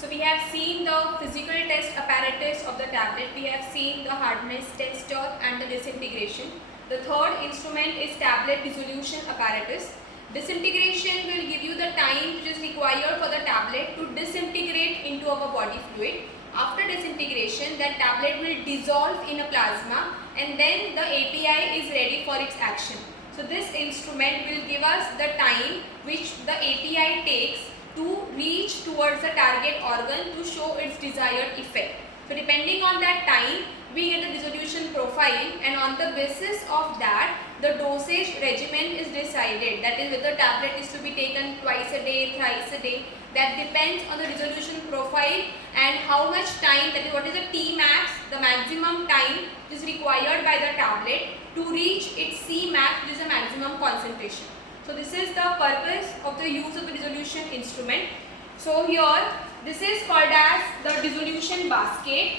So we have seen the physical test apparatus of the tablet, we have seen the hardness tester and the disintegration. The third instrument is tablet dissolution apparatus. Disintegration will give you the time which is required for the tablet to disintegrate into our body fluid. After disintegration, that tablet will dissolve in a plasma and then the API is ready for its action. So this instrument will give us the time which the API takes to reach towards the target organ to show its desired effect. So depending on that time, we get the dissolution profile, and on the basis of that, the dosage regimen is decided. That is, whether the tablet is to be taken twice a day, thrice a day. That depends on the dissolution profile and how much time, that is what is the Tmax, the maximum time is required by the tablet to reach its Cmax, which is the maximum concentration. So this is the purpose of the use of the dissolution instrument. So here, this is called as the dissolution basket.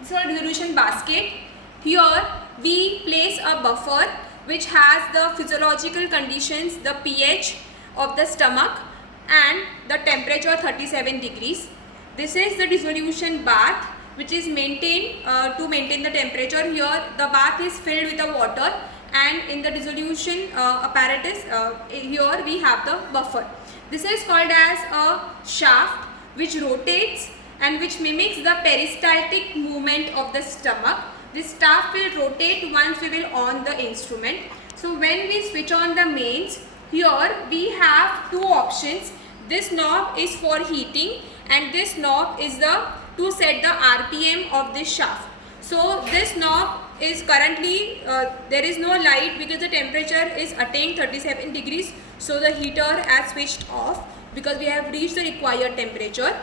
This is a dissolution basket. Here we place a buffer which has the physiological conditions, the pH of the stomach and the temperature 37 degrees. This is the dissolution bath which is maintained to maintain the temperature. Here the bath is filled with the water, and in the dissolution apparatus here we have the buffer. This is called as a shaft which rotates and which mimics the peristaltic movement of the stomach. This shaft will rotate once we will on the instrument. So when we switch on the mains, here we have two options. This knob is for heating and this knob is to set the RPM of this shaft. So this knob is currently, there is no light because the temperature is attained 37 degrees. So the heater has switched off because we have reached the required temperature.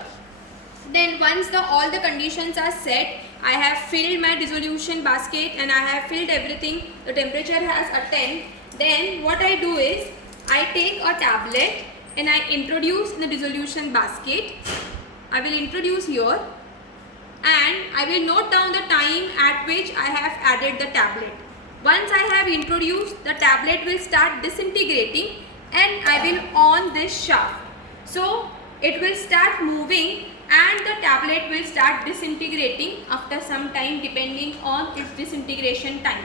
Then once all the conditions are set, I have filled my dissolution basket and I have filled everything, the temperature has attained. Then what I do is, I take a tablet and I introduce in the dissolution basket. I will introduce here and I will note down the time at which I have added the tablet. Once I have introduced, the tablet will start disintegrating and I will on this shaft. So it will start moving and the tablet will start disintegrating after some time depending on its disintegration time.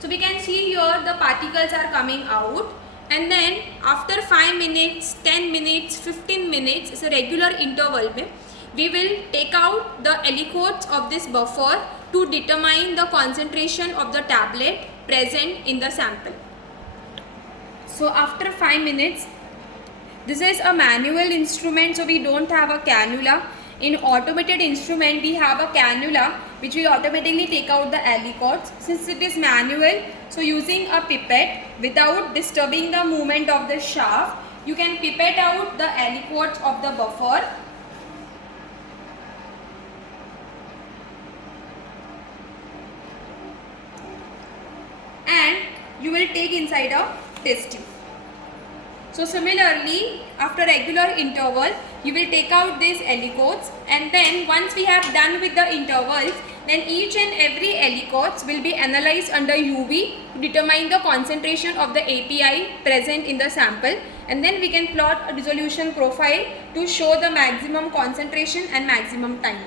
So we can see here the particles are coming out, and then after 5 minutes, 10 minutes, 15 minutes, it's a regular interval, we will take out the aliquots of this buffer to determine the concentration of the tablet present in the sample. So after 5 minutes, this is a manual instrument, so we don't have a cannula. In automated instrument, we have a cannula which will automatically take out the aliquots. Since it is manual, so using a pipette without disturbing the movement of the shaft, you can pipette out the aliquots of the buffer. And you will take inside a test tube. So similarly, after regular interval, you will take out these aliquots, and then once we have done with the intervals, then each and every aliquots will be analyzed under UV to determine the concentration of the API present in the sample, and then we can plot a dissolution profile to show the maximum concentration and maximum time.